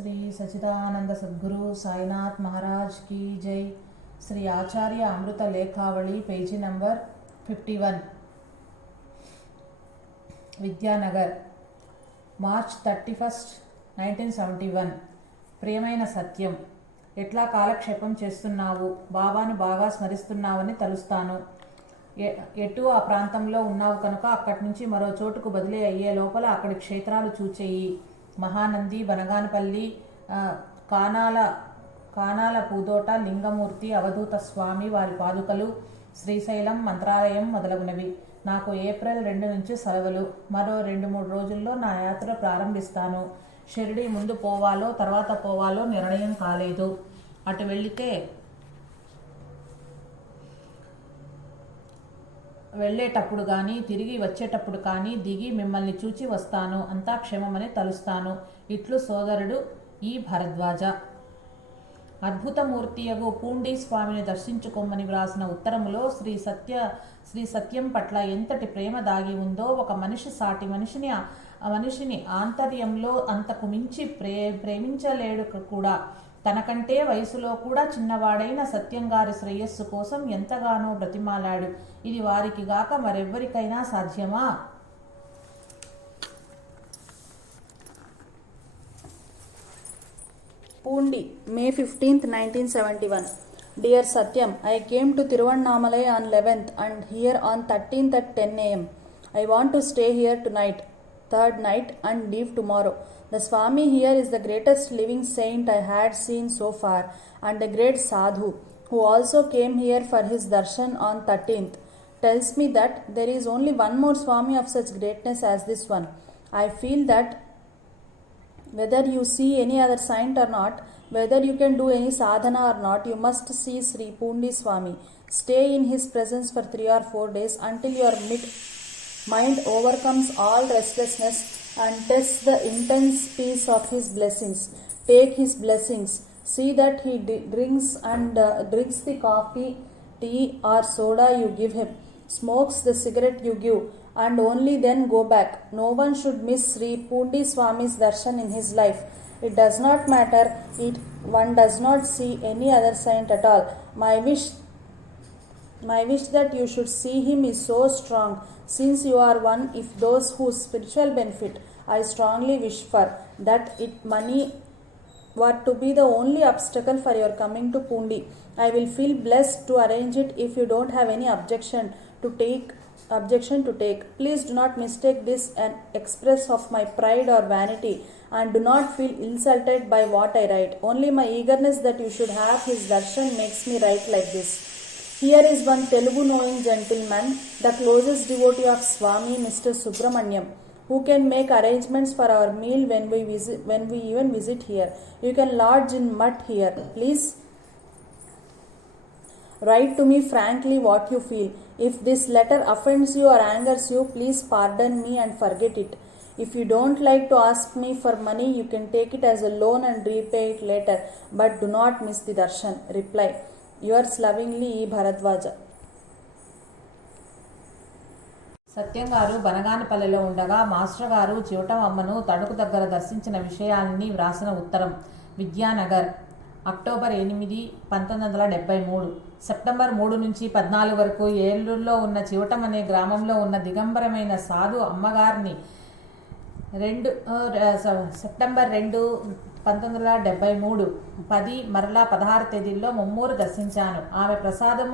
श्री सच्चिदानंद सद्गुरु साईनाथ महाराज की जय। श्री आचार्य अमृत लेखावली पेजी नंबर 51 विद्यानगर మార్చ్ 31, 1971। ప్రియమైన సత్యం, ఎట్లా కాలక్షేపం చేస్తున్నావు? బాబాను బాగా స్మరిస్తున్నావని తలుస్తాను. ఎటు ఆ ప్రాంతంలో ఉన్నావు కనుక అక్కడి నుంచి మరో చోటుకు బదిలీ అయ్యే లోపల అక్కడి క్షేత్రాలు చూచేయి. మహానంది, బనగానపల్లి, కానాల పూదోట, లింగమూర్తి, అవధూత స్వామి వారి పాదుకలు, శ్రీశైలం, మంత్రాలయం మొదలగునవి. నాకు ఏప్రిల్ 2 నుంచి సెలవులు. మరో 2-3 రోజుల్లో నా యాత్ర ప్రారంభిస్తాను. షిరిడి ముందు పోవాలో తర్వాత పోవాలో నిర్ణయం కాలేదు. అటు వెళ్ళేటప్పుడు కానీ తిరిగి వచ్చేటప్పుడు కానీ దిగి మిమ్మల్ని చూచి వస్తాను. అంతా క్షేమమని తలుస్తాను. ఇట్లు సోదరుడు ఈ భరద్వాజ. అద్భుతమూర్తియగు పూండి స్వామిని దర్శించుకోమని వ్రాసిన ఉత్తరములో శ్రీ సత్యం పట్ల ఎంతటి ప్రేమ దాగి ఉందో, ఒక మనిషి సాటి మనిషిని ఆంతర్యంలో అంతకు మించి ప్రేమించలేడు కూడా. తనకంటే వయసులో కూడా చిన్నవాడైన సత్యంగారి శ్రేయస్సు కోసం ఎంతగానో బ్రతిమాలాడు. ఇది వారికి గాక మరెవ్వరికైనా సాధ్యమా? Pundi, May 15th, 1971. Dear Satyam, I came to Tiruvannamalai on 11th and here on 13th at 10 am. I want to stay here tonight, third night, and leave tomorrow. The Swami here is the greatest living saint I had seen so far, and a great sadhu, who also came here for his darshan on 13th, tells me that there is only one more Swami of such greatness as this one. I feel that whether you see any other saint or not, whether you can do any sadhana or not, you must see Sri Pundi Swami. Stay in his presence for 3 or 4 days until your mind overcomes all restlessness and tests the intense peace of his blessings. Take his blessings. See that he drinks the coffee, tea or soda you give him, smokes the cigarette you give, and only then go back. No one should miss Sri Pundi Swami's darshan in his life. It does not matter if one does not see any other saint at all. My wish that you should see him is so strong, since you are one of those whose spiritual benefit I strongly wish for, that money were to be the only obstacle for your coming to Pundi. I will feel blessed to arrange it if you don't have any objection to take. Please do not mistake this an express of my pride or vanity, and do not feel insulted by what I write. Only my eagerness that you should have his darshan makes me write like this. Here is one Telugu knowing gentleman, the closest devotee of Swami, Mr. Subramanyam, who can make arrangements for our meal when we even visit here. You can lodge in mutt here. Please write to me frankly what you feel. If this letter offends you or angers you, please pardon me and forget it. If you don't like to ask me for money, you can take it as a loan and repay it later, but do not miss the darshan. Reply, yours lovingly, E. Bharadwaja. సత్యం గారు బనగానపల్లిలో ఉండగా master గారు చివటమమ్మను తణుకు దగ్గర దర్శించిన విషయాన్ని వ్రాసిన ఉత్తరం. Vidyanagar, October 8, 1973. September 3 నుంచి 14 వరకు ఏలూరులో ఉన్న చివటం అనే గ్రామంలో ఉన్న దిగంబరమైన సాధు అమ్మగారిని సెప్టెంబర్ 2, 1973, 10 మరలా 16 తేదీల్లో ముమ్మూరు దర్శించాను. ఆమె ప్రసాదం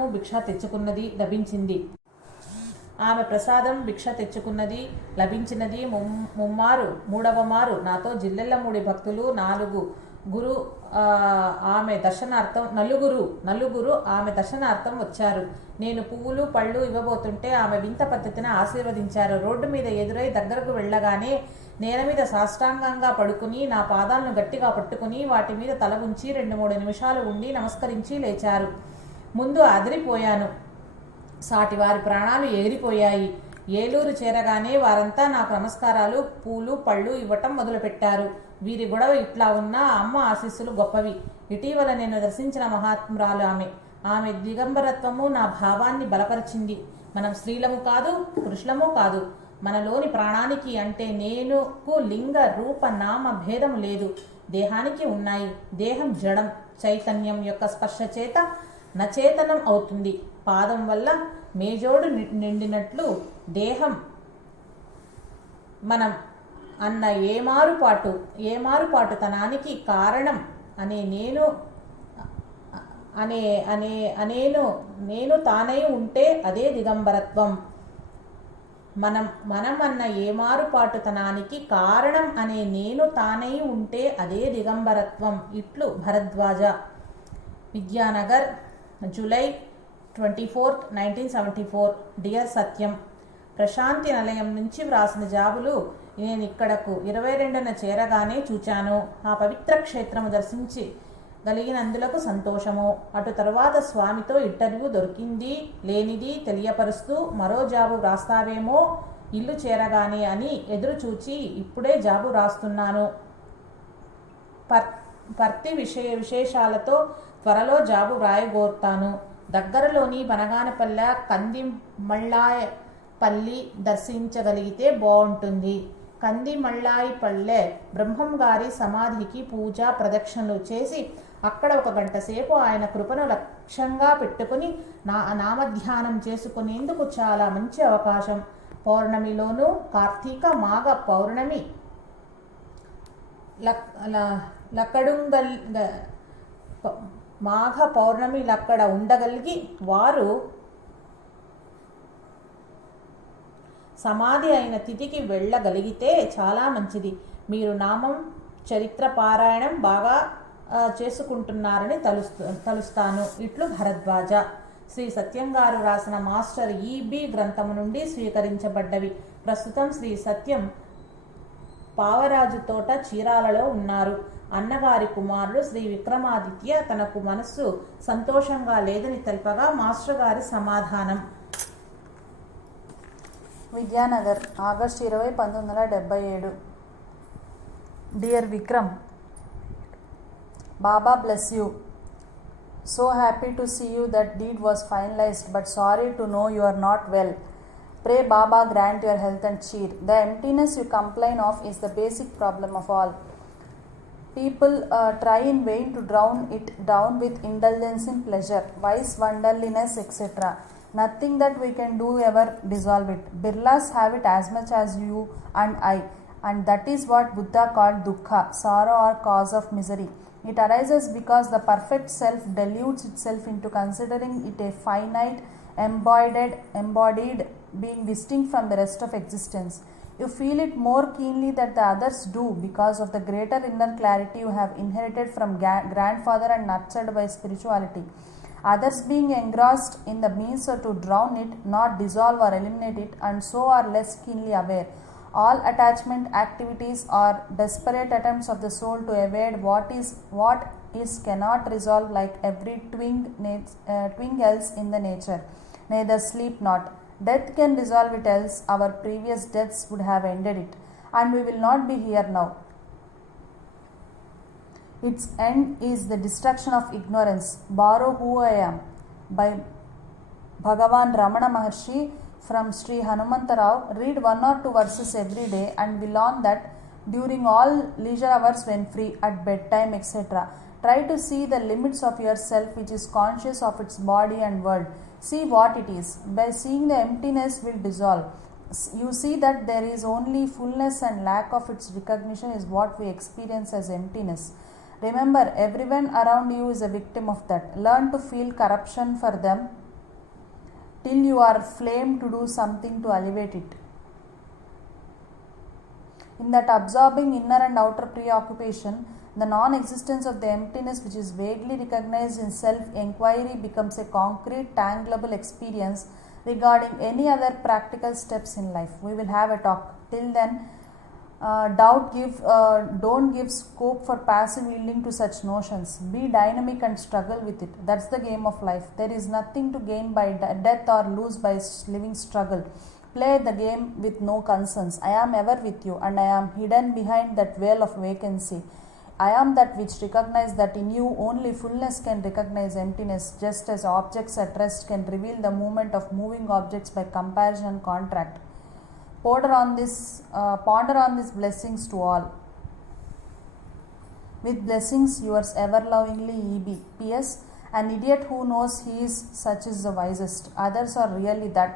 భిక్ష తెచ్చుకున్నది లభించినది ముమ్మారు. 3వ మారు నాతో జిల్లెళ్ళమూడి భక్తులు నలుగురు ఆమె దర్శనార్థం వచ్చారు. నేను పువ్వులు పళ్ళు ఇవ్వబోతుంటే ఆమె వింత పద్ధతిని ఆశీర్వదించారు. రోడ్డు మీద ఎదురై దగ్గరకు వెళ్ళగానే నేల మీద సాష్టాంగంగా పడుకుని నా పాదాలను గట్టిగా పట్టుకుని వాటి మీద తల ఉంచి 2-3 నిమిషాలు ఉండి నమస్కరించి లేచారు. ముందు అదిరిపోయాను. సాటి వారి ప్రాణాలు ఎగిరిపోయాయి. ఏలూరు చేరగానే వారంతా నాకు నమస్కారాలు, పూలు పళ్ళు ఇవ్వటం మొదలుపెట్టారు. వీరి గొడవ ఇట్లా ఉన్నా అమ్మ ఆశీస్సులు గొప్పవి. ఇటీవల నేను దర్శించిన మహాత్మురాలు ఆమె దిగంబరత్వము నా భావాన్ని బలపరిచింది. మనం స్త్రీలము కాదు, పురుషులము కాదు, మనలోని ప్రాణానికి అంటే నేనుకు లింగ రూప నామ భేదం లేదు. దేహానికి ఉన్నాయి. దేహం జడం, చైతన్యం యొక్క స్పర్శ చేత నచేతనం అవుతుంది. పాదం వల్ల మేజోడు నిండినట్లు దేహం మనం అన్న ఏమారుపాటుతనానికి కారణం అనే నేను తానై ఉంటే అదే దిగంబరత్వం. మనం అన్న ఏమారుపాటుతనానికి కారణం అనే నేను తానై ఉంటే అదే దిగంబరత్వం. ఇట్లు భరద్వాజ. విద్యానగర్, జూలై 24, 1974. డియర్ సత్యం, ప్రశాంతి నిలయం నుంచి వ్రాసిన జాబులు నేను ఇక్కడకు 22న చేరగానే చూచాను. ఆ పవిత్ర క్షేత్రము దర్శించి గలిగినందులకు సంతోషము. అటు తరువాత స్వామితో ఇంటర్వ్యూ దొరికింది లేనిది తెలియపరుస్తూ మరో జాబు వ్రాస్తావేమో ఇల్లు చేరగానే అని ఎదురు చూచి ఇప్పుడే జాబు రాస్తున్నాను. పర్తి విశేషాలతో త్వరలో జాబు వ్రాయగోరుతాను. దగ్గరలోని బనగానపల్లె, కందిమళ్ళాయపల్లి దర్శించగలిగితే బాగుంటుంది. కందిమళ్ళాయిపల్లె బ్రహ్మం గారి సమాధికి పూజ ప్రదక్షిణలు చేసి అక్కడ 1 గంట సేపు ఆయన కృపను లక్ష్యంగా పెట్టుకుని నామధ్యానం చేసుకునేందుకు చాలా మంచి అవకాశం. పౌర్ణమిలోనూ కార్తీక మాఘ పౌర్ణమి మాఘ పౌర్ణమిలక్కడ ఉండగలిగి వారు సమాధి అయిన తిథికి వెళ్ళగలిగితే చాలా మంచిది. మీరు నామం చరిత్ర పారాయణం బాగా చేసుకుంటున్నారని తలుస్తాను. ఇట్లు భరద్వాజ. శ్రీ సత్యం గారు రాసిన మాస్టర్ ఈబి గ్రంథము నుండి స్వీకరించబడ్డవి. ప్రస్తుతం శ్రీ సత్యం పావరాజు తోట చీరాలలో ఉన్నారు. అన్నగారి కుమారుడు శ్రీ విక్రమాదిత్య తనకు మనస్సు సంతోషంగా లేదని తెలపగా మాస్టర్ గారి సమాధానం. Vidyanagar, August 20, 1977. Dear Vikram, Baba bless you. So happy to see you that deed was finalized, but sorry to know you are not well. Pray Baba grant your health and cheer. The emptiness you complain of is the basic problem of all. People try in vain to drown it down with indulgence in pleasure, vice, wanderliness, etc. Nothing that we can do ever dissolve it. Birlas have it as much as you and I, and that is what Buddha called dukkha, sorrow or cause of misery. It arises because the perfect self deludes itself into considering it a finite, embodied being distinct from the rest of existence. You feel it more keenly than the others do because of the greater inner clarity you have inherited from grandfather and nurtured by spirituality. Others being engrossed in the means to drown it, not dissolve or eliminate it, and so are less keenly aware. All attachment activities are desperate attempts of the soul to evade what is cannot resolve, like every twing else in the nature. Neither sleep not. Death can resolve it, else our previous deaths would have ended it, and we will not be here now. Its end is the destruction of ignorance. Borrow Who I Am by Bhagavan Ramana Maharshi from Sri Hanumantarao. Read 1 or 2 verses every day and will learn that during all leisure hours when free, at bedtime, etc. Try to see the limits of yourself which is conscious of its body and world. See what it is. By seeing the emptiness will dissolve. You see that there is only fullness, and lack of its recognition is what we experience as emptiness. Remember, everyone around you is a victim of that. Learn to feel corruption for them till you are flame to do something to alleviate it. In that absorbing inner and outer preoccupation, the non-existence of the emptiness which is vaguely recognized in self-enquiry becomes a concrete, tangible experience regarding any other practical steps in life. We will have a talk. Till then, don't give scope for passive yielding to such notions. Be dynamic and struggle with it. That's the game of life. There is nothing to gain by death or lose by living struggle. Play the game with no concerns. I am ever with you, and I am hidden behind that veil of vacancy. I am that which recognize that in you only fullness can recognize emptiness, just as objects at rest can reveal the movement of moving objects by comparison and contract. ponder on these blessings to all. With blessings, yours ever lovingly, E.B. P.S. An idiot who knows he is such is the wisest. Others are really that.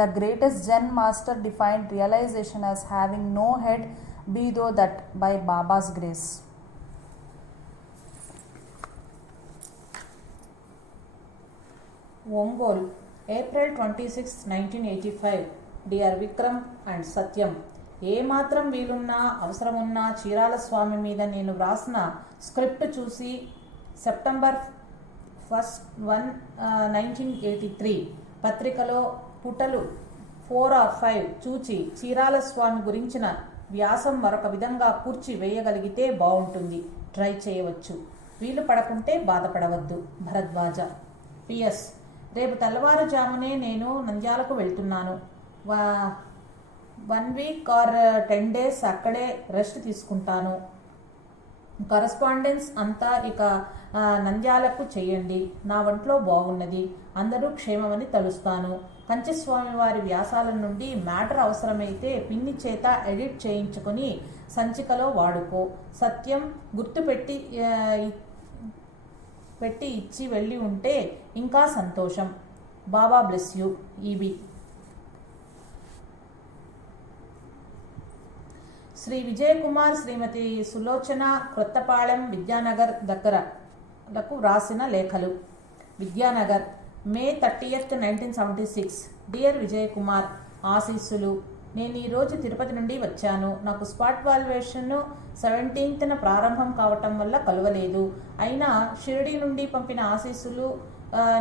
The greatest Zen master defined realization as having no head, be though that, by Baba's grace. Ongole April 26, 1985. Dear Vikram and Satyam, ఏమాత్రం వీలున్నా అవసరమున్నా చీరాల స్వామి మీద నేను వ్రాసిన script చూసి September 1, 1983 పత్రికలో పుటలు 4 or 5 చూచి చీరాల స్వామి గురించిన వ్యాసం మరొక విధంగా కూర్చి వేయగలిగితే బాగుంటుంది. ట్రై చేయవచ్చు. వీలు పడకుంటే బాధపడవద్దు. భరద్వాజ. పిఎస్. రేపు తెల్లవారుజామునే నేను నంద్యాలకు వెళ్తున్నాను. 1 week or 10 days అక్కడే రెస్ట్ తీసుకుంటాను. కరస్పాండెన్స్ అంతా ఇక నంద్యాలకు చేయండి. నా ఒంట్లో బాగున్నది. అందరూ క్షేమమని తలుస్తాను. కంచిస్వామి వారి వ్యాసాల నుండి మ్యాటర్ అవసరమైతే పిన్ని చేత ఎడిట్ చేయించుకొని సంచికలో వాడుకో. సత్యం గుర్తు పెట్టి ఇచ్చి వెళ్ళి ఉంటే ఇంకా సంతోషం. Baba bless you. E B. Shri Vijayakumar, Shrimati Sulochana, Krottapalem, Vidyanagar దగ్గరకు వ్రాసిన లేఖలు. విద్యానగర్, మే 30th, 1976. డియర్ విజయకుమార్, ఆశీస్సులు. నేను ఈరోజు తిరుపతి నుండి వచ్చాను. నాకు స్పాట్ వాల్యుయేషన్ 17th ప్రారంభం కావటం వల్ల కలవలేదు. అయినా షిరిడి నుండి పంపిన ఆశీస్సులు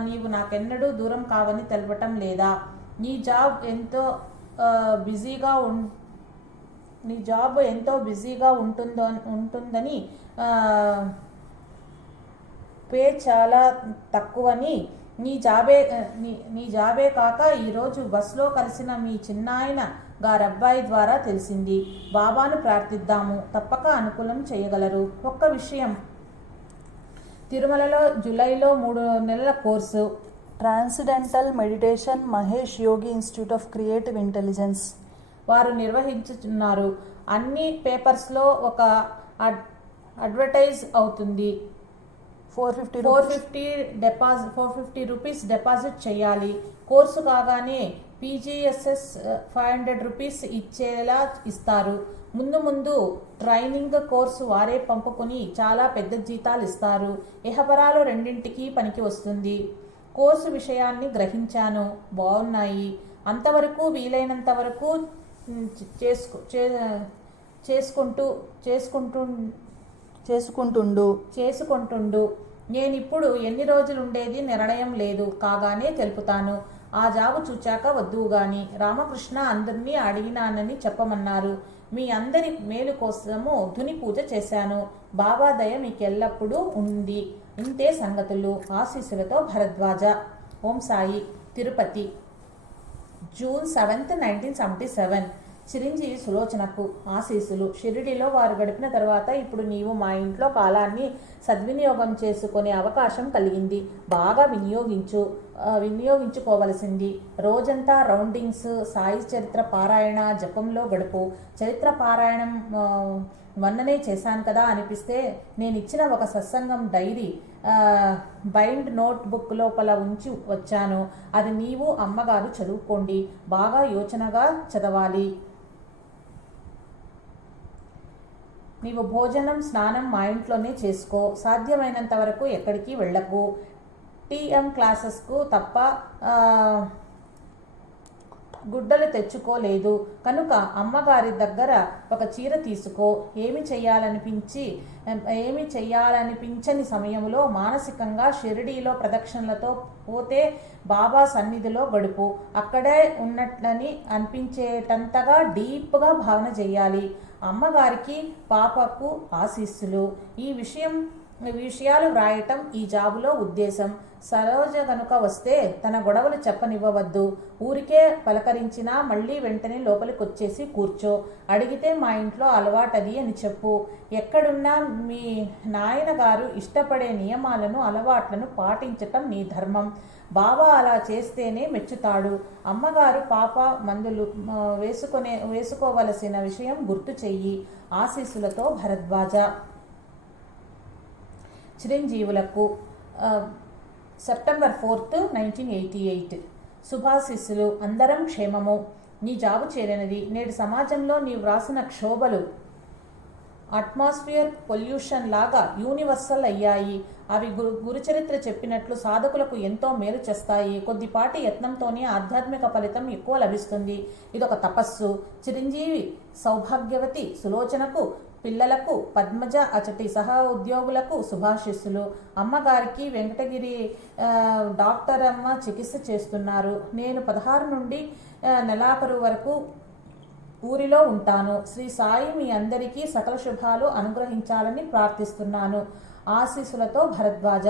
నీవు నాకెన్నడూ దూరం కావని తెలపటం లేదా? నీ జాబ్ ఎంతో బిజీగా ఉంటుందని, పే చాలా తక్కువని, నీ జాబే కాక ఈరోజు బస్లో కలిసిన మీ చిన్నాయన గారబ్బాయి ద్వారా తెలిసింది. బాబాను ప్రార్థిద్దాము, తప్పక అనుకూలం చేయగలరు. ఒక్క విషయం, తిరుమలలో జూలైలో 3 నెలల course. Transcendental meditation, Mahesh Yogi institute of creative intelligence వారు నిర్వహించుతున్నారు. అన్ని పేపర్స్లో ఒక అడ్వర్టైజ్ అవుతుంది. 450 రూపీస్ డిపాజిట్ చేయాలి. కోర్సు కాగానే పీజీఎస్ఎస్ 500 రూపీస్ ఇచ్చేలా ఇస్తారు. ముందు ట్రైనింగ్ కోర్సు వారే పంపుకొని చాలా పెద్ద జీతాలు ఇస్తారు. ఇహపరాలు రెండింటికి పనికి వస్తుంది. కోర్సు విషయాన్ని గ్రహించాను. బాగున్నాయి. అంతవరకు వీలైనంత వరకు చేసుకుంటుండు. నేనిప్పుడు ఎన్ని రోజులు ఉండేది నిర్ణయం లేదు. కాగానే తెలుపుతాను. ఆ జాబు చూచాక వద్దువు గాని. రామకృష్ణ అందరినీ అడిగినానని చెప్పమన్నారు. మీ అందరి మేలు కోసము ధుని పూజ చేశాను. బాబా దయ మీకెల్లప్పుడూ ఉంది. ఇంతే సంగతులు. ఆశీస్సులతో భరద్వాజ. ఓం సాయి. Tirupati, June 7th, 1977. చిరంజీవి సులోచనకు ఆశీస్సులు. షిరిడిలో వారు గడిపిన తర్వాత ఇప్పుడు నీవు మా ఇంట్లో కాలాన్ని సద్వినియోగం చేసుకునే అవకాశం కలిగింది. బాగా వినియోగించుకోవలసింది. రోజంతా రౌండింగ్స్, సాయి చరిత్ర పారాయణ, జపంలో గడుపు. చరిత్ర పారాయణం మొన్ననే చేశాను కదా అనిపిస్తే నేనిచ్చిన ఒక సత్సంగం డైరీ బైండ్ నోట్ బుక్ లోపల ఉంచి వచ్చాను. అది నీవు అమ్మగారు చదువుకోండి. బాగా యోచనగా చదవాలి. నీవు భోజనం, స్నానం మా ఇంట్లోనే చేసుకో. సాధ్యమైనంత వరకు ఎక్కడికి వెళ్ళకు. టీఎం క్లాసెస్కు తప్ప గుడ్డలు తెచ్చుకోలేదు కనుక అమ్మగారి దగ్గర ఒక చీర తీసుకో. ఏమి చేయాలనిపించని సమయంలో మానసికంగా షిరిడీలో ప్రదక్షిణలతో పోతే బాబా సన్నిధిలో గడుపు. అక్కడే ఉన్నట్లని అనిపించేటంతగా డీప్గా భావన చేయాలి. అమ్మగారికి, పాపకు ఆశీస్సులు. ఈ విషయం ఈ విషయాలు వ్రాయటం ఈ జాబులో ఉద్దేశం. సరోజ గనుక వస్తే తన గొడవలు చెప్పనివ్వవద్దు. ఊరికే పలకరించినా మళ్ళీ వెంటనే లోపలికొచ్చేసి కూర్చో. అడిగితే మా ఇంట్లో అలవాటది అని చెప్పు. ఎక్కడున్నా మీ నాయనగారు ఇష్టపడే నియమాలను అలవాట్లను పాటించటం నీ ధర్మం. బావ అలా చేస్తేనే మెచ్చుతాడు. అమ్మగారు పాప మందులు వేసుకోవలసిన విషయం గుర్తు చెయ్యి. ఆశీస్సులతో భరద్వాజ. చిరంజీవులకు సెప్టెంబర్ 4, 1988. శుభాశీస్సులు. అందరం క్షేమము. నీ జాబు చేరినది. నేడు సమాజంలో నీవు వ్రాసిన క్షోభలు అట్మాస్ఫియర్ పొల్యూషన్ లాగా యూనివర్సల్ అయ్యాయి. అవి గురుచరిత్ర చెప్పినట్లు సాధకులకు ఎంతో మేలు చేస్తాయి. కొద్దిపాటి యత్నంతోనే ఆధ్యాత్మిక ఫలితం ఎక్కువ లభిస్తుంది. ఇదొక తపస్సు. చిరంజీవి సౌభాగ్యవతి సులోచనకు, పిల్లలకు, పద్మజ అచటి సహా ఉద్యోగులకు శుభాశిస్సులు. అమ్మగారికి వెంకటగిరి డాక్టర్ అమ్మ చికిత్స చేస్తున్నారు. నేను 16 నుండి నెలాఖరు వరకు ఊరిలో ఉంటాను. శ్రీ సాయి మీ అందరికీ సకల శుభాలు అనుగ్రహించాలని ప్రార్థిస్తున్నాను. ఆశీస్సులతో భరద్వాజ.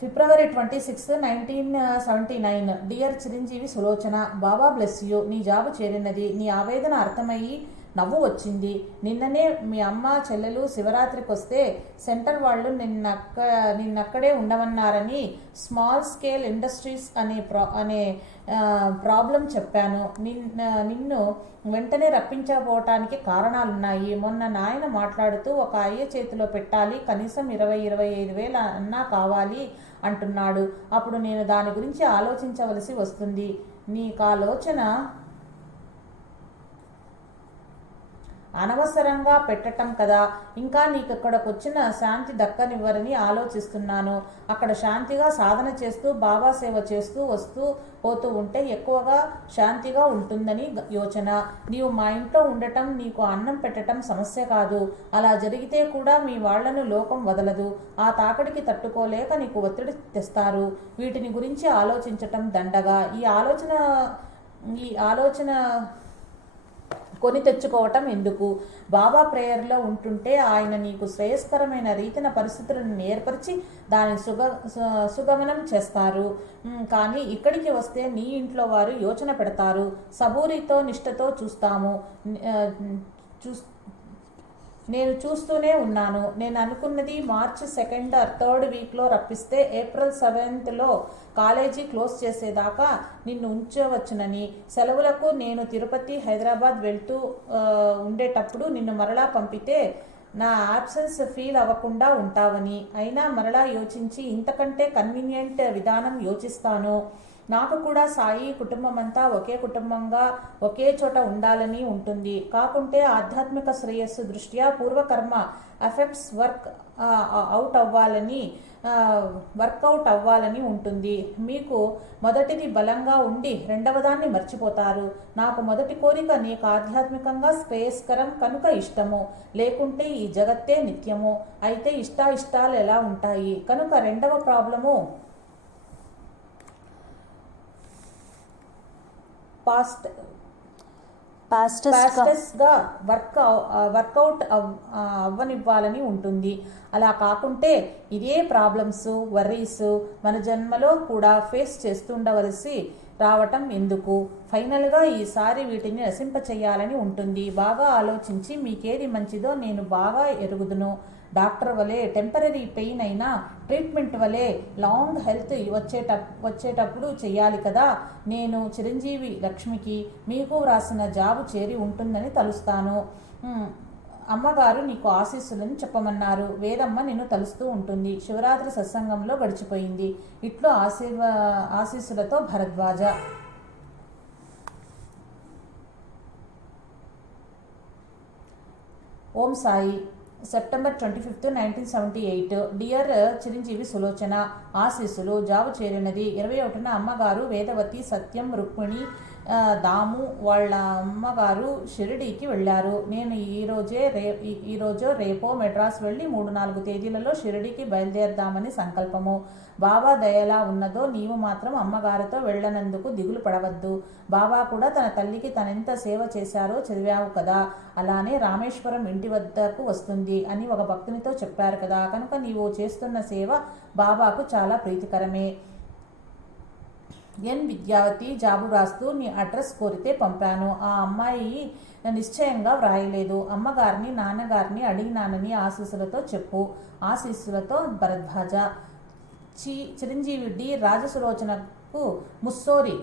ఫిబ్రవరి 26, 1979. Dear Chiranjeevi Sulochana, Baba bless you. నీ జాబు చేరినది. నీ ఆవేదన అర్థమయ్యి నవ్వు వచ్చింది. నిన్ననే మీ అమ్మ చెల్లెలు శివరాత్రికి వస్తే సెంటర్ వాళ్ళు నిన్నక్కడే ఉండమన్నారని స్మాల్ స్కేల్ ఇండస్ట్రీస్ అనే ప్రాబ్లం చెప్పాను. నిన్ను వెంటనే రప్పించకపోవటానికి కారణాలున్నాయి. మొన్న నాయన మాట్లాడుతూ ఒక అయ్య చేతిలో పెట్టాలి, కనీసం 20-25 వేల అన్నా కావాలి అంటున్నాడు. అప్పుడు నేను దాని గురించి ఆలోచించవలసి వస్తుంది. నీకాలోచన అనవసరంగా పెట్టటం కదా. ఇంకా నీకు ఇక్కడికొచ్చిన శాంతి దక్కనివ్వరని ఆలోచిస్తున్నాను. అక్కడ శాంతిగా సాధన చేస్తూ బాబా సేవ చేస్తూ వస్తూ పోతూ ఉంటే ఎక్కువగా శాంతిగా ఉంటుందని యోచన. నీవు మా ఇంట్లో ఉండటం, నీకు అన్నం పెట్టడం సమస్య కాదు. అలా జరిగితే కూడా మీ వాళ్లను లోకం వదలదు. ఆ తాకడికి తట్టుకోలేక నీకు ఒత్తిడి తెస్తారు. వీటిని గురించి ఆలోచించటం దండగా. ఈ ఆలోచన కొని తెచ్చుకోవటం ఎందుకు? బాబా ప్రేయర్లో ఉంటుంటే ఆయన నీకు శ్రేయస్కరమైన రీతిన పరిస్థితులను ఏర్పరిచి దాన్ని సుగమనం చేస్తారు. కానీ ఇక్కడికి వస్తే నీ ఇంట్లో వారు యోచన పెడతారు. సబూరితో నిష్ఠతో నేను చూస్తూనే ఉన్నాను. నేను అనుకున్నది మార్చి 2 or 3rd వీక్లో రప్పిస్తే ఏప్రిల్ 7th కాలేజీ క్లోజ్ చేసేదాకా నిన్ను ఉంచవచ్చునని. సెలవులకు నేను తిరుపతి, హైదరాబాద్ వెళ్తూ ఉండేటప్పుడు నిన్ను మరలా పంపితే నా ఆబ్సెన్స్ ఫీల్ అవ్వకుండా ఉంటావని. అయినా మరలా యోచించి ఇంతకంటే కన్వీనియంట్ విధానం యోచిస్తాను. నాకు కూడా సాయి కుటుంబమంతా ఒకే కుటుంబంగా ఒకే చోట ఉండాలని ఉంటుంది. కాకుంటే ఆధ్యాత్మిక శ్రేయస్సు దృష్ట్యా పూర్వకర్మ ఎఫెక్ట్స్ వర్కౌట్ అవ్వాలని ఉంటుంది. మీకు మొదటిది బలంగా ఉండి రెండవదాన్ని మర్చిపోతారు. నాకు మొదటి కోరిక నీకు ఆధ్యాత్మికంగా శ్రేయస్కరం కనుక ఇష్టము. లేకుంటే ఈ జగత్తే నిత్యము. అయితే ఇష్టాలు ఎలా ఉంటాయి కనుక రెండవ ప్రాబ్లము గా వర్కౌట్ అవ్వనివ్వాలని ఉంటుంది. అలా కాకుంటే ఇదే ప్రాబ్లమ్స్, వర్రీస్ మన జన్మలో కూడా ఫేస్ చేస్తుండవలసి రావటం ఎందుకు? ఫైనల్గా ఈసారి వీటిని నశింపచేయాలని ఉంటుంది. బాగా ఆలోచించి మీకేది మంచిదో నేను బాగా ఎరుగుదును. డాక్టర్ వలె టెంపరీ పెయిన్ అయినా ట్రీట్మెంట్ వలె లాంగ్ హెల్త్ వచ్చేటప్పుడు చెయ్యాలి కదా. నేను చిరంజీవి లక్ష్మికి మీకు వ్రాసిన జాబు చేరి ఉంటుందని తలుస్తాను. అమ్మగారు నీకు ఆశీస్సులను చెప్పమన్నారు. వేదమ్మ నిన్ను తలుస్తూ ఉంటుంది. శివరాత్రి సత్సంగంలో గడిచిపోయింది. ఇట్లు ఆశీస్సులతో భరద్వాజ. ఓం సాయి. సెప్టెంబర్ 25, 1978. డియర్ చిరంజీవి సులోచన, ఆశీస్సులు. జాబు చేరినది. 21న అమ్మగారు వేదవతి, సత్యం, రుక్మిణి దాము వాళ్ళ అమ్మగారు షిరిడీకి వెళ్ళారు. నేను ఈరోజో రేపో మెడ్రాస్ వెళ్ళి 3-4 తేదీలలో షిరిడీకి బయలుదేరదామని సంకల్పము. బాబా దయలా ఉన్నదో నీవు మాత్రం అమ్మగారితో వెళ్ళనందుకు దిగులు పడవద్దు. బాబా కూడా తన తల్లికి తనెంత సేవ చేశారో చదివావు కదా, అలానే రామేశ్వరం ఇంటి వద్దకు వస్తుంది అని ఒక భక్తునితో చెప్పారు కదా, కనుక నీవు చేస్తున్న సేవ బాబాకు చాలా ప్రీతికరమే. ఎన్ విద్యావతి జాబు రాస్తూ నీ అడ్రస్ కోరితే పంపాను. ఆ అమ్మాయి నిశ్చయంగా వ్రాయలేదు. అమ్మగారిని నాన్నగారిని అడిగినానని ఆశీస్సులతో చెప్పు. ఆశీస్సులతో భరద్వాజ. చిరంజీవి డి రాజసులోచనకు ముస్సోరి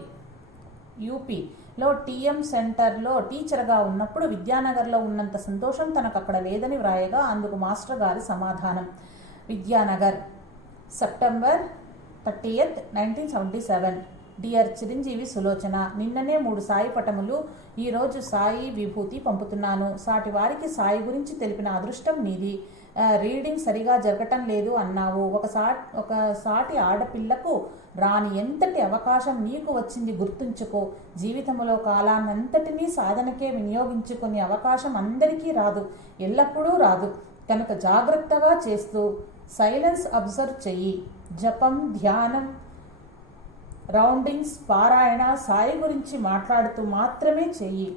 యూపీలో టీఎం సెంటర్లో టీచర్గా ఉన్నప్పుడు విద్యానగర్లో ఉన్నంత సంతోషం తనకు అక్కడ లేదని వ్రాయగా అందుకు మాస్టర్ గారి సమాధానం. Vidyanagar, September 30th, 1977. Dear Chiranjeevi Sulochana, నిన్ననే 3 సాయి పటములు, ఈరోజు సాయి విభూతి పంపుతున్నాను. సాటి వారికి సాయి గురించి తెలిపిన అదృష్టం నీది. రీడింగ్ సరిగా జరగటం లేదు అన్నావు. ఒక సాటి ఆడపిల్లకు రాని ఎంతటి అవకాశం నీకు వచ్చింది గుర్తుంచుకో. జీవితంలో కాలాన్నంతటినీ సాధనకే వినియోగించుకునే అవకాశం అందరికీ రాదు, ఎల్లప్పుడూ రాదు. కనుక జాగ్రత్తగా చేస్తూ సైలెన్స్ అబ్జర్వ్ చెయ్యి. జపం, ధ్యానం, రౌండింగ్స్, పారాయణ, సాయి గురించి మాట్లాడుతూ మాత్రమే చెయ్యి.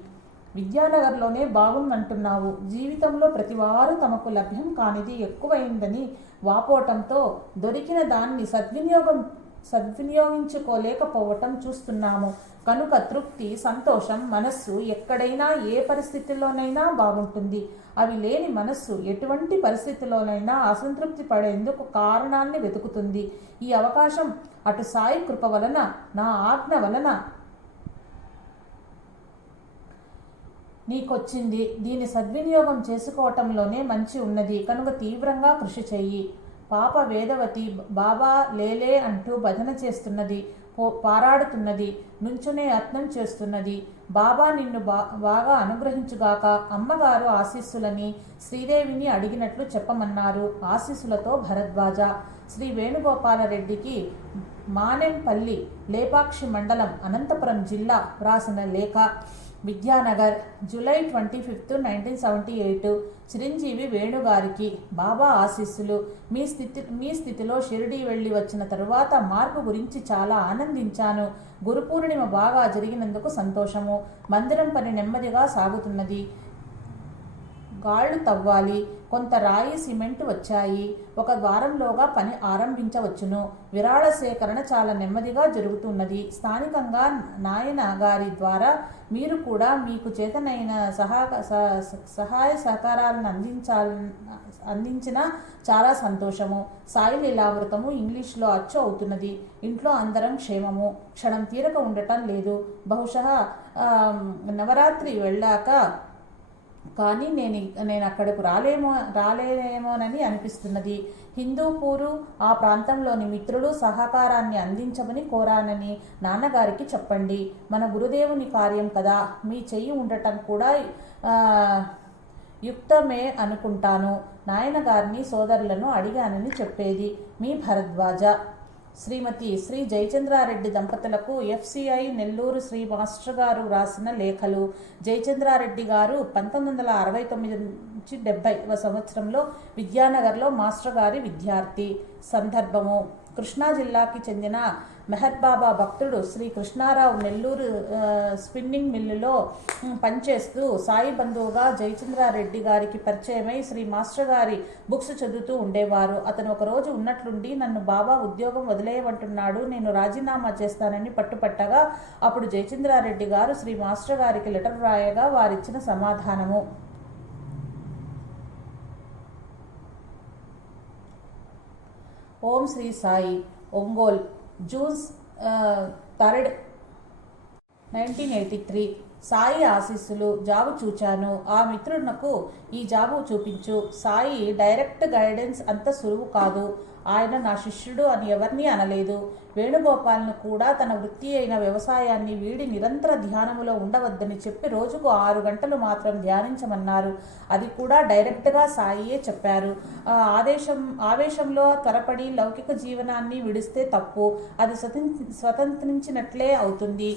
విద్యానగర్లోనే బాగుందంటున్నావు. జీవితంలో ప్రతివారు తమకు లభ్యం కానిది ఎక్కువైందని వాపోవటంతో దొరికిన దాన్ని సద్వినియోగించుకోలేకపోవటం చూస్తున్నాము. కనుక తృప్తి, సంతోషం మనస్సు ఎక్కడైనా ఏ పరిస్థితిలోనైనా బాగుంటుంది. అవి లేని మనస్సు ఎటువంటి పరిస్థితిలోనైనా అసంతృప్తి పడేందుకు కారణాన్ని వెతుకుతుంది. ఈ అవకాశం అటు సాయి కృప వలన, నా ఆజ్ఞ వలన నీకొచ్చింది. దీని సద్వినియోగం చేసుకోవటంలోనే మంచి ఉన్నది. కనుక తీవ్రంగా కృషి చెయ్యి. పాప వేదవతి బాబా లేలే అంటూ భజన చేస్తున్నది, పారాడుతున్నది, నుంచునే యత్నం చేస్తున్నది. బాబా నిన్ను బాగా అనుగ్రహించుగాక. అమ్మగారు ఆశీస్సులని శ్రీదేవిని అడిగినట్లు చెప్పమన్నారు. ఆశీస్సులతో భరద్వాజ. శ్రీ వేణుగోపాలరెడ్డికి మానెంపల్లి, లేపాక్షి మండలం, అనంతపురం జిల్లా రాసిన లేఖ. Vidyanagar, July 25th, 1978. చిరంజీవి వేణుగారికి బాబా ఆశీస్సులు. మీ స్థితిలో షిరిడీ వెళ్ళి వచ్చిన తరువాత మార్పు గురించి చాలా ఆనందించాను. గురు పూర్ణిమ బాగా జరిగినందుకు సంతోషము. మందిరం పని నెమ్మదిగా సాగుతున్నది. గాళ్లు తవ్వాలి. కొంత రాయి, సిమెంట్ వచ్చాయి. 1 వారంలోగా పని ఆరంభించవచ్చును. విరాళ సేకరణ చాలా నెమ్మదిగా జరుగుతున్నది. స్థానికంగా నాయన గారి ద్వారా మీరు కూడా మీకు చేతనైన సహాయ సహకారాలను అందించిన చాలా సంతోషము. సాయి లీలామృతము ఇంగ్లీష్లో అచ్చు అవుతున్నది. ఇంట్లో అందరం క్షేమము. క్షణం తీరక ఉండటం లేదు. బహుశా నవరాత్రి వెళ్ళాక కానీ నేను అక్కడకు రాలేమోనని అనిపిస్తున్నది. హిందూపూరు ఆ ప్రాంతంలోని మిత్రులు సహకారాన్ని అందించమని కోరానని నాన్నగారికి చెప్పండి. మన గురుదేవుని కార్యం కదా, మీ చెయ్యి ఉండటం కూడా యుక్తమే అనుకుంటాను. నాయనగారిని సోదరులను అడిగానని చెప్పేది. మీ భరద్వాజ. శ్రీమతి శ్రీ జయచంద్రారెడ్డి దంపతులకు FCI నెల్లూరు శ్రీ మాస్టర్ గారు రాసిన లేఖలు. జయచంద్రారెడ్డి గారు 1969-70 సంవత్సరంలో విద్యానగర్లో మాస్టర్ గారి విద్యార్థి. సందర్భము: కృష్ణా జిల్లాకి చెందిన మెహర్బాబా భక్తుడు శ్రీ కృష్ణారావు నెల్లూరు స్పిన్నింగ్ మిల్లులో పనిచేస్తూ సాయి బంధువుగా జయచంద్రారెడ్డి గారికి పరిచయమై శ్రీ మాస్టర్ గారి బుక్స్ చదువుతూ ఉండేవారు. అతను ఒకరోజు ఉన్నట్లుండి నన్ను బాబా ఉద్యోగం వదిలేయమంటున్నాడు, నేను రాజీనామా చేస్తానని పట్టుపట్టగా అప్పుడు జయచంద్రారెడ్డి గారు శ్రీ మాస్టర్ గారికి లెటర్ రాయగా వారిచ్చిన సమాధానము: ఓం శ్రీ సాయి, ఒంగోల్, June 3rd, 1983. సాయి ఆశీస్సులు. జాబు చూచాను. ఆ మిత్రునకు ఈ జాబు చూపించు. సాయి డైరెక్ట్ గైడెన్స్ అంత సులువు కాదు. ఆయన నా శిష్యుడు అని ఎవరిని అనలేదు. వేణుగోపాల్ను కూడా తన వృత్తి అయిన వ్యవసాయాన్ని వీడి నిరంతర ధ్యానములో ఉండవద్దని చెప్పి రోజుకు 6 గంటలు మాత్రం ధ్యానించమన్నారు. అది కూడా డైరెక్ట్గా సాయియే చెప్పారు. ఆవేశంలో త్వరపడి లౌకిక జీవనాన్ని విడిస్తే తప్పు. అది స్వతంత్రించినట్లే అవుతుంది.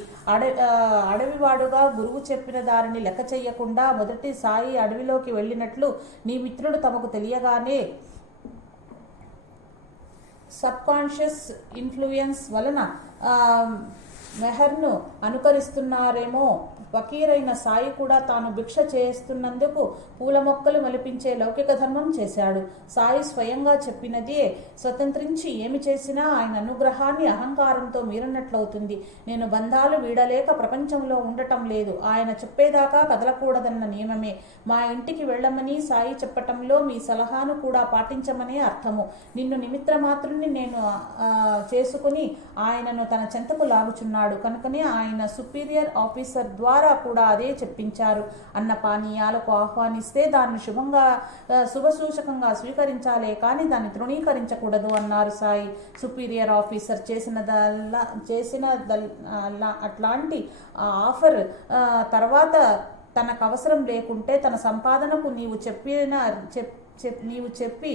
అడవివాడుగా గురువు చెప్పిన దారిని లెక్క చెయ్యకుండా మొదటి సాయి అడవిలోకి వెళ్ళినట్లు నీ మిత్రుడు తమకు తెలియగానే సబ్ కాన్షియస్ ఇన్ఫ్లుయెన్స్ వలన మెహర్ను అనుకరిస్తున్నారేమో. ఫకీరైన సాయి కూడా తాను భిక్ష చేస్తున్నందుకు పూల మొక్కలు మలిపించే లౌకిక ధర్మం చేశాడు. సాయి స్వయంగా చెప్పినదే, స్వతంత్రించి ఏమి చేసినా ఆయన అనుగ్రహాన్ని అహంకారంతో మీరన్నట్లవుతుంది. నేను బంధాలు వీడలేక ప్రపంచంలో ఉండటం లేదు. ఆయన చెప్పేదాకా కదలకూడదన్న నియమమే. మా ఇంటికి వెళ్ళమని సాయి చెప్పటంలో మీ సలహాను కూడా పాటించమనే అర్థము. నిన్ను నిమిత్రమాత్రుని నేను చేసుకుని ఆయనను తన చెంతకు లాగుచున్నాడు కనుకనే ఆయన సుపీరియర్ ఆఫీసర్ ద్వారా కూడా అదే చెప్పించారు. అన్న పానీయాలకు ఆహ్వానిస్తే దాన్ని శుభసూచకంగా స్వీకరించాలే కానీ దాన్ని తృణీకరించకూడదు అన్నారు సాయి. సుపీరియర్ ఆఫీసర్ చేసిన అట్లాంటి ఆఫర్ తర్వాత తనకు అవసరం లేకుంటే తన సంపాదనకు నీవు చెప్పి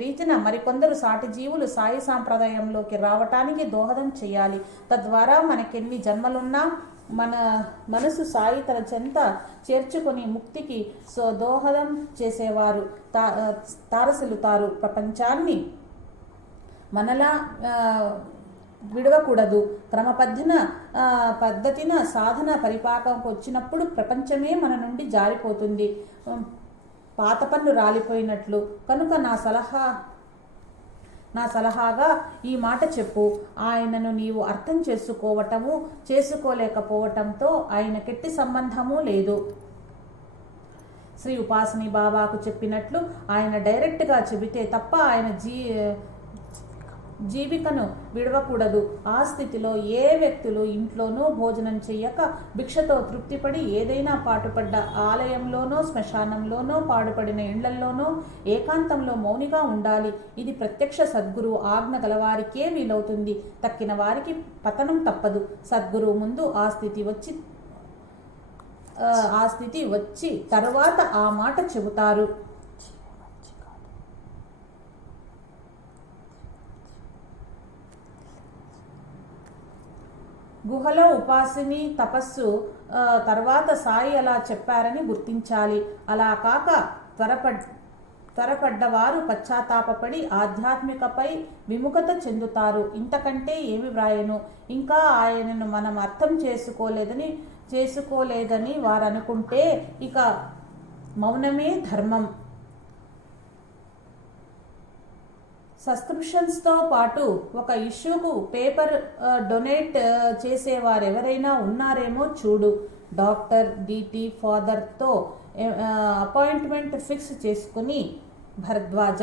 రీతిన మరికొందరు సాటి జీవులు సాయి సాంప్రదాయంలోకి రావటానికి దోహదం చేయాలి. తద్వారా మనకెన్ని జన్మలున్నా మన మనసు సాయి తన చెంత చేర్చుకొని ముక్తికి దోహదం చేసేవారు తారసిల్లుతారు. ప్రపంచాన్ని మనలా విడవకూడదు. పద్ధతిన సాధన పరిపాకంకు వచ్చినప్పుడు ప్రపంచమే మన నుండి జారిపోతుంది, పాత పన్ను రాలిపోయినట్లు. కనుక నా సలహాగా ఈ మాట చెప్పు. ఆయనను నీవు అర్థం చేసుకోలేకపోవటంతో ఆయనకెట్టి సంబంధము లేదు. శ్రీ ఉపాసని బాబాకు చెప్పినట్లు ఆయన డైరెక్ట్గా చెబితే తప్ప ఆయన జీవికను విడవకూడదు. ఆ స్థితిలో ఏ వ్యక్తులు ఇంట్లోనూ భోజనం చెయ్యక భిక్షతో తృప్తిపడి ఏదైనా పాటుపడ్డ ఆలయంలోనో శ్మశానంలోనో పాడుపడిన ఇండ్లల్లోనో ఏకాంతంలో మౌనిగా ఉండాలి. ఇది ప్రత్యక్ష సద్గురు ఆజ్ఞ గలవారికే వీలవుతుంది. తక్కిన వారికి పతనం తప్పదు. సద్గురువు ముందు ఆ స్థితి వచ్చి తరువాత ఆ మాట చెబుతారు. గుహలో ఉపాసిని తపస్సు తర్వాత సాయి అలా చెప్పారని గుర్తించాలి. అలా కాక త్వరపడ్డవారు పశ్చాత్తాపపడి ఆధ్యాత్మికపై విముఖత చెందుతారు. ఇంతకంటే ఏమి వ్రాయను. ఇంకా ఆయనను మనం అర్థం చేసుకోలేదని వారనుకుంటే ఇక మౌనమే ధర్మం. సబ్స్క్రిప్షన్స్తో పాటు ఒక ఇష్యూకు పేపర్ డొనేట్ చేసేవారెవరైనా ఉన్నారేమో చూడు. డాక్టర్ డిటి ఫాదర్తో అపాయింట్మెంట్ ఫిక్స్ చేసుకుని భరద్వాజ.